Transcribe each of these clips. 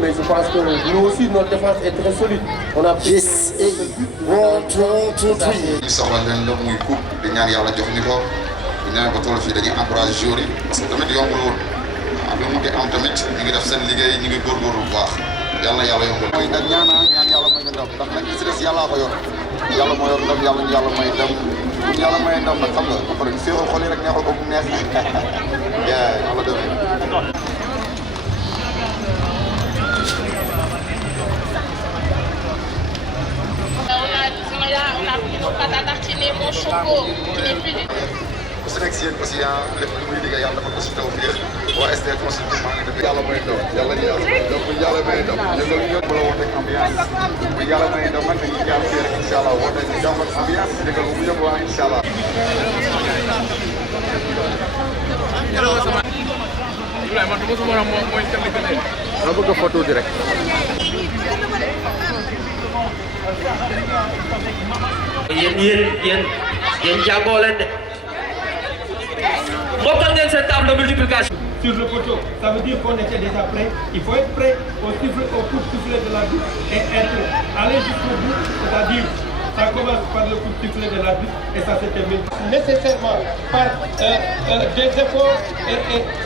mais je pense que nous aussi notre défense est très solide. On a pris ñu soxla leen la muy coupe di ñaan yàlla jox ñu ko bu ñëwee ba toll fii dañuy encouragé joueurs yi parce que tamit yombul woon lu mu ngi am tamit ñu ngi def seen liggéey ñu ngi góorgóorlu bu baax yàlla na yàlla yombal. mooy nga ñaan yàlla may nga ndam ndax nag li si des yàllaa ko yor yàlla moo yor ndam yàlla may ndam bu ñu yàlla may ndam nag xam nga ba pare ñu séexal xol yi rek neexal ko bu neex yàlla def. On a pris nos pâtes à tartiner, mon choco, qui n'est plus du tout. ku si nekk si yéen aussi lépp lu muy liggéey yàlla dafa ko si taw fii waa SDE consultation maa ngi def yàlla may ndam yàlla ñu yàlla donc yàlla may ndam yëngal ñu bu la woote ambiance bu yàlla may ndam man dañuy jàll fii rek incha allah woote ñu jàmm ak ambiance yëngal bu mu yëngu waa incha allah. Ibrahima man du ma sa morom mooy kenn ma bëgg a photo di rek. yéen jàngoo leen de mokkal ngeen seen table de multiplication. Sur le poteau, ça veut dire qu'on était déjà prêt. Il faut être prêt au coup de sifflet de l'arbitre et être aller jusqu'au bout, c'est-à-dire ça commence par le coup de sifflet de l'arbitre et ça se termine nécessairement par des efforts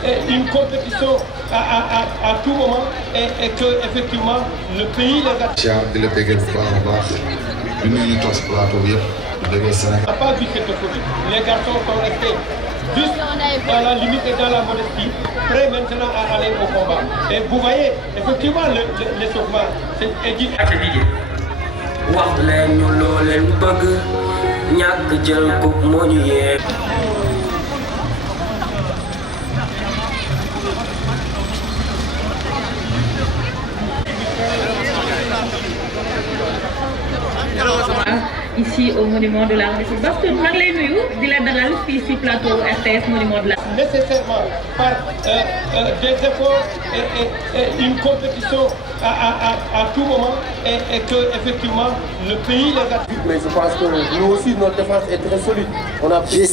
et une compétition à tout moment et que effectivement le pays les a. di la bëggee bu baax a baax di nuyu ñu toog si plateau bi yëpp di bëggee Sénégal. On n'a pas vu cette folie. Les garçons sont restés juste dans la limite et dans la modestie, prêts maintenant à aller au combat. Et vous voyez, effectivement, l'échauffement, c'est dit. wax leen ñu loo leen bëgg ñàkk jël coupe moo ñu yee. Ici au monument de la République. Parce que maa ngi lay nuyu di la dalal fii ci plateau RTS monument de la. Nécessairement par des efforts et une compétition à tout moment et que effectivement le pays les a. Mais je pense que nous aussi notre défense est très solide. On a pris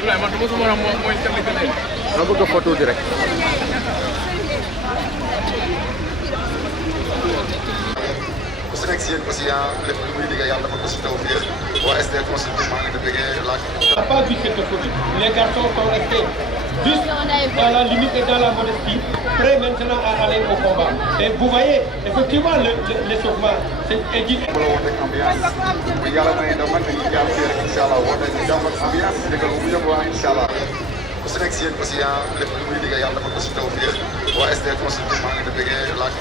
Ibrahima man du ma sa morom mooy kenn ma bëgg a photo di rek. ku si nekk si yéen aussi lépp lu muy liggéey yàlla dafa ko si taw fii waa SDE consultation maa ngi def bëggee laaj. On n'a pas vu cette folie. Les garçons sont restés juste dans la limite et dans la modestie, prêts maintenant à aller au combat. Et vous voyez, effectivement, l'échauffement, c'est dit. bu la woote ambiance bu yàlla may ndam man dañuy jàll fii rek incha allah woote ñu jàmm ak ambiance yëngal bu mu yëngu waa incha allah. ku si nekk si yéen aussi lépp lu muy liggéey yàlla dafa ko si taw fii waa SDE consultation maa ngi def bëggee laaj.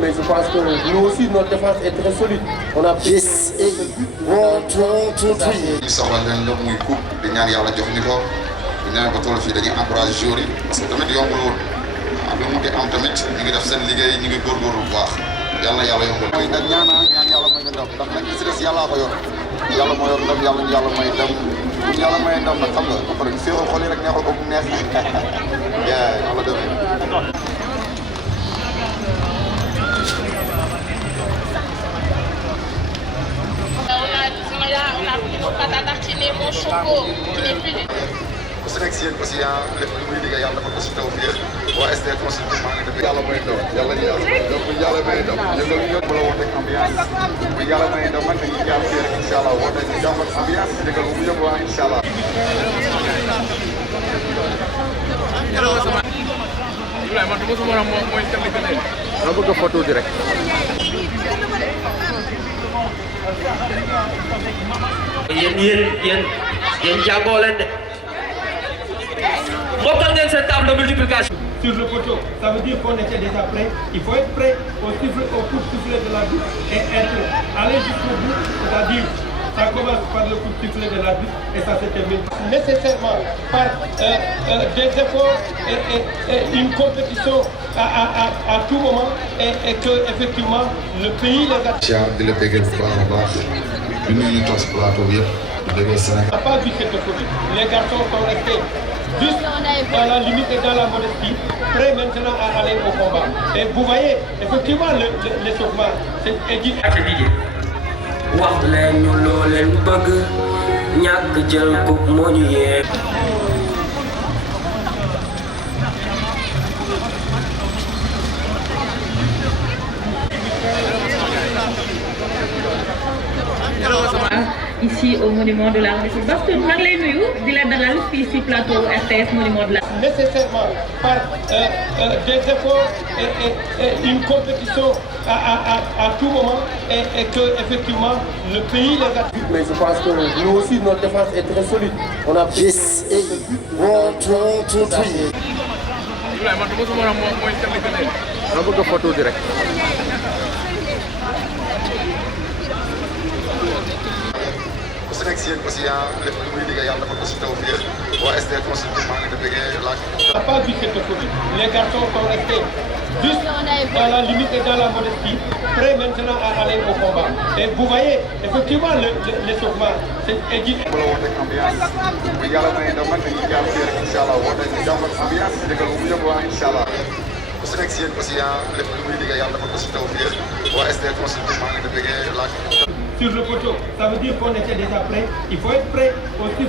Mais je pense que nous aussi notre défense est très solide. On a pris ñu soxla leen la muy coupe di ñaan yàlla jox ñu ko bu ñëwee ba toll fii dañuy encouragé joueurs yi parce que tamit yombul woon lu mu ngi am tamit ñu ngi def seen liggéey ñu ngi góorgóorlu bu baax yàlla na yàlla yombal. mooy nga ñaan yàlla may nga ndam ndax nag li si des yàllaa ko yor yàlla moo yor ndam yàlla may ndam bu ñu yàlla may ndam nag xam nga ba pare ñu séexal xol yi rek neexal ko bu neex yàlla def. On a pris nos pâtes à tartiner, mon choco, qui n'est plus du tout. ku si nekk si yéen aussi lépp lu muy liggéey yàlla dafa ko si taw fii waa SDE consultation maa ngi def yàlla may ndam yàlla ñu yàlla donc yàlla may ndam yëngal ñu bu la woote ambiance bu yàlla may ndam man dañuy jàll fii rek incha allah woote ñu jàmm ak ambiance yëngal bu mu yëngu waa incha allah. Ibrahima man du ma sa morom mooy kenn ma bëgg a photo di rek. yéen jàngoo leen de mokkal ngeen seen table de multiplication. sur le poteau, ça veut dire qu'on était déjà prêt. Il faut être prêt au coup de sifflet de l'arbitre et être aller jusqu'au bout, c'est-à-dire ça commence par le coup de sifflet de l'arbitre et ça se termine nécessairement par des efforts et une compétition à tout moment et que effectivement le pays les a. di la bëggee bu baax a baax di nuyu ñu toog si plateau bi yëpp di bëggee Sénégal. On n'a pas vu cette folie. Les garçons sont restés juste dans la limite et dans la modestie, prêts maintenant à aller au combat. Et vous voyez, effectivement, l'échauffement, c'est dit. wax leen ñu loo leen bëgg ñàkk jël coupe moo ñu yee. ici au monument de la Renaissance. Bastoun maa ngi lay nuyu di la dalal fii si plateau RTS monument de la. Nécessairement par des efforts et une compétition à tout moment et que effectivement le pays les a. Mais je pense que nous aussi notre défense est très solide. On a pris ma bëgg a photo direct. ku si nekk si yéen aussi lépp lu muy liggéey yàlla dafa ko si taw fii waa SDE consulting maa ngi leen di bëggee laaj. On n'a pas vu cette folie. Les garçons sont restés juste dans la limite et dans la modestie, prêts maintenant à aller au combat. Et vous voyez, effectivement, l'échauffement, c'est édité. bu la wooteeg ambiance bu yàlla may ndaw man dañuy jàpp fii rek incha allah woote ñu jàmm ak ambiance dëggal bu mu yëngu waa incha allah. ku si nekk si yéen aussi lépp lu muy liggéey yàlla dafa ko si taw fii waa SDE consulting maa ngi leen di bëggee laaj. Sur le poteau, ça veut dire qu'on était déjà prêt. Il faut être prêt au coup de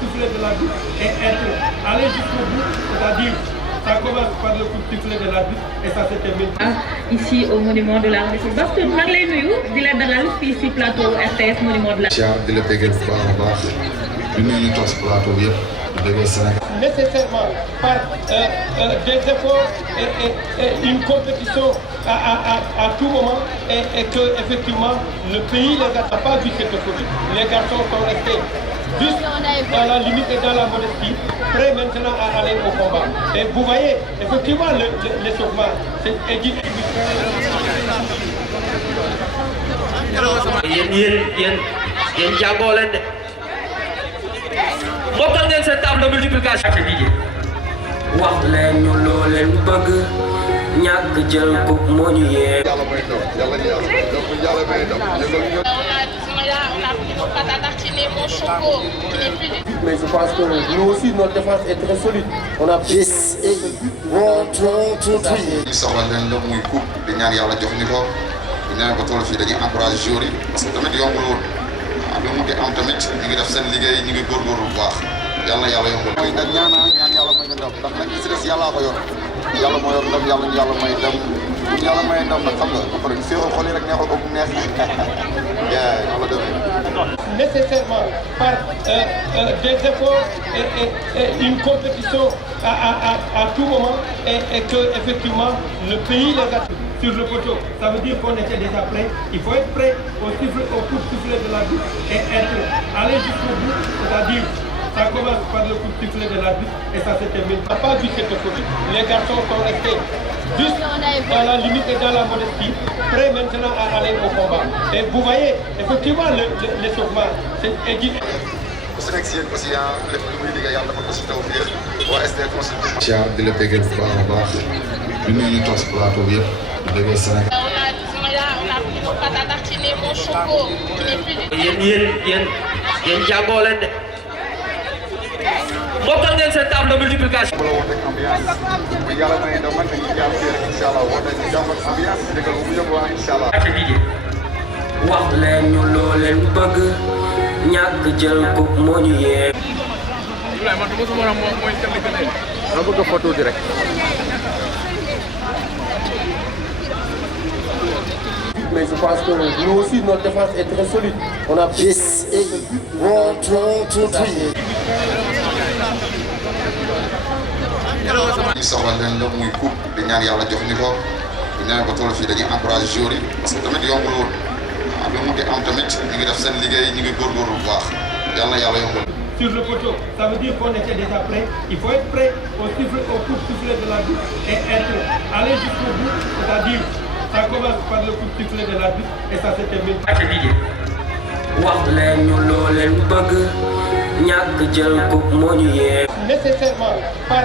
sifflet de l'arbitre et aller jusqu'au bout, c'est-à-dire ça commence par le coup de sifflet de l'arbitre et ça se termine. Ici au monument de la Renaissance. Bastoun maa ngi lay nuyu di la dalal fii si plateau RTS monument de la. Thiar di la bëggee bu baax a baax di nuyu ñu toog si plateau bi yëpp di bëggee Sénégal. Nécessairement par des efforts et une compétition à tout moment et que effectivement le pays les a pas vu cette folie. Les garçons sont restés juste dans la limite et dans la modestie, prêts maintenant à aller au combat. Et vous voyez, effectivement l'échauffement, c'est édité. yéen jàngoo leen de bokkal ngeen seen table de multiplication wax leen ñu loo leen bëgg ñàkk jël ko moo ñu yee. yàlla may doom yàlla ñu yàlla may doom yàlla may doom yëngal ñu. On a pris mon pâte à tartiner, mon choco, qui n'est plus du mais je pense que nous aussi notre défense est très solide. On a pris ñu soxla leen la muy coupe di ñaan yàlla jox ñu ko di ñaan ba toll fii dañuy encouragé joueurs yi parce que tamit yombul woon lu mu ngi am tamit ñu ngi def seen liggéey ñu ngi góorgóorlu bu baax yàlla na yàlla yombal. mooy nag ñaan yàlla may ñu ndam ndax nag li si des yàllaa ko yor yàlla moo yor ndam yàlla ñu yàlla may ndam bu yàlla may ndam nag xam nga après féexal xol yi rek neexal ko bu neex yàlla demee. Nécessairement par des efforts et une compétition à tout moment et que effectivement le pays les a. Sur le poteau, ça veut dire qu'on était déjà prêt. Il faut être prêt au coup de sifflet de l'arbitre et aller jusqu'au bout, c'est-à-dire ça commence par le coup de sifflet de l'arbitre et ça se termine. On n'a pas vu cette folie. Les garçons sont restés juste dans la limite et dans la modestie, prêts maintenant à aller au combat. Et vous voyez, effectivement l'échauffement, c'est édité. ku si nekk si yéen aussi lépp lu muy liggéey yàlla dafa ko si taw fii waa SDE consulting. Thiar di la bëggee bu baax a baax di nuyu ñu toog si plateau bi yëpp di bëggee Sénégal. On a pris mon pâte à tartiner, mon choco, qui n'est plus du yéen jàngoo leen de bokkal ngeen seen table de multiplication. bu la wooteeg ambiance bu yàlla may ndam man dañuy jàpp fii rek incha allah woote ñu jàmm ak ambiance dëggal bu mu yëngu waa incha allah. wax leen ñu loo leen bëgg ñàkk jël ko moo ñu yee. ma bëgg a photo direct. mais je pense que nous aussi notre défense est très solide. On a pris ñu soxla leen la muy coupe di ñaan yàlla jox ñu ko di ñaan ba toll fii dañuy encouragé joueurs yi parce que tamit yombul woon lu mu ngi am tamit ñu ngi def seen liggéey ñu ngi góorgóorlu bu baax yàlla na yàlla yombal. Sur le poteau, ça veut dire qu'on était déjà prêt. Il faut être prêt au coup de sifflet de l'arbitre et aller jusqu'au bout, c'est-à-dire ça commence par le coup de sifflet de l'arbitre et ça se termine. wax leen ñu loo leen bëgg ñàkk jël ko moo ñu yee. Nécessairement par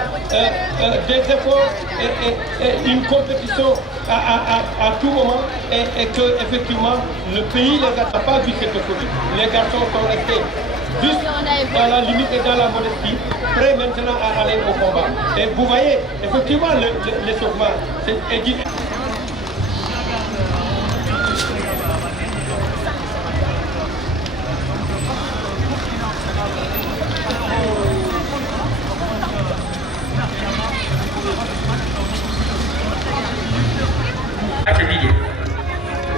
des efforts et une compétition à tout moment et que effectivement le pays les a pas vu cette folie. Les garçons sont restés juste dans la limite et dans la modestie, prêts maintenant à aller au combat. Et vous voyez, effectivement l'échauffement, c'est édité.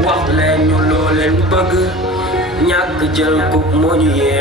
wax leen ñu loo leen bëgg ñàkk jël coupe moo ñu yee